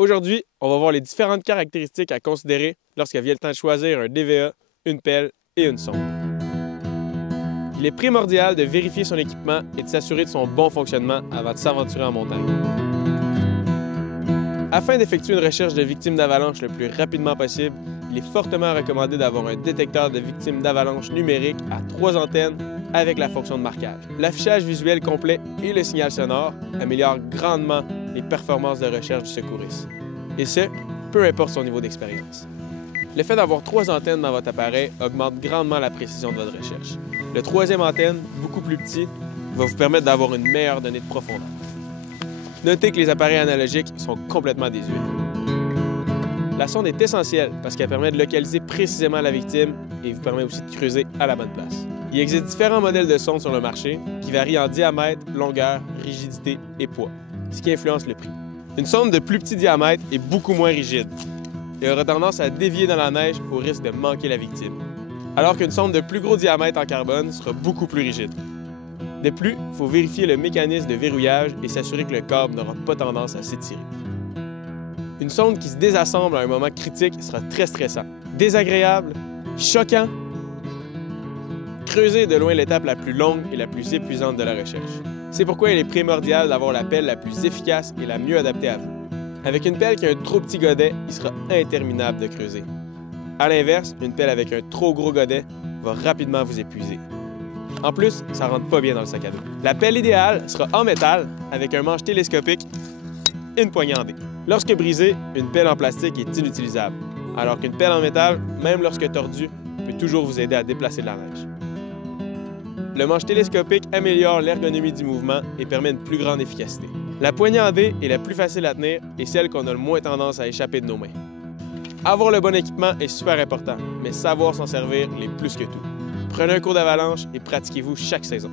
Aujourd'hui, on va voir les différentes caractéristiques à considérer lorsqu'il vient le temps de choisir un DVA, une pelle et une sonde. Il est primordial de vérifier son équipement et de s'assurer de son bon fonctionnement avant de s'aventurer en montagne. Afin d'effectuer une recherche de victimes d'avalanche le plus rapidement possible, il est fortement recommandé d'avoir un détecteur de victimes d'avalanche numérique à 3 antennes avec la fonction de marquage. L'affichage visuel complet et le signal sonore améliorent grandement les performances de recherche du secouriste. Et ce, peu importe son niveau d'expérience. Le fait d'avoir 3 antennes dans votre appareil augmente grandement la précision de votre recherche. Le 3e antenne, beaucoup plus petit, va vous permettre d'avoir une meilleure donnée de profondeur. Notez que les appareils analogiques sont complètement désuets. La sonde est essentielle parce qu'elle permet de localiser précisément la victime et vous permet aussi de creuser à la bonne place. Il existe différents modèles de sondes sur le marché qui varient en diamètre, longueur, rigidité et poids, ce qui influence le prix. Une sonde de plus petit diamètre est beaucoup moins rigide et aura tendance à dévier dans la neige au risque de manquer la victime, alors qu'une sonde de plus gros diamètre en carbone sera beaucoup plus rigide. De plus, il faut vérifier le mécanisme de verrouillage et s'assurer que le câble n'aura pas tendance à s'étirer. Une sonde qui se désassemble à un moment critique sera très stressant, désagréable, choquant. Creuser est de loin l'étape la plus longue et la plus épuisante de la recherche. C'est pourquoi il est primordial d'avoir la pelle la plus efficace et la mieux adaptée à vous. Avec une pelle qui a un trop petit godet, il sera interminable de creuser. À l'inverse, une pelle avec un trop gros godet va rapidement vous épuiser. En plus, ça ne rentre pas bien dans le sac à dos. La pelle idéale sera en métal avec un manche télescopique et une poignée en D. Lorsque brisée, une pelle en plastique est inutilisable, alors qu'une pelle en métal, même lorsque tordue, peut toujours vous aider à déplacer de la neige. Le manche télescopique améliore l'ergonomie du mouvement et permet une plus grande efficacité. La poignée en D est la plus facile à tenir et celle qu'on a le moins tendance à échapper de nos mains. Avoir le bon équipement est super important, mais savoir s'en servir l'est plus que tout. Prenez un cours d'avalanche et pratiquez-vous chaque saison.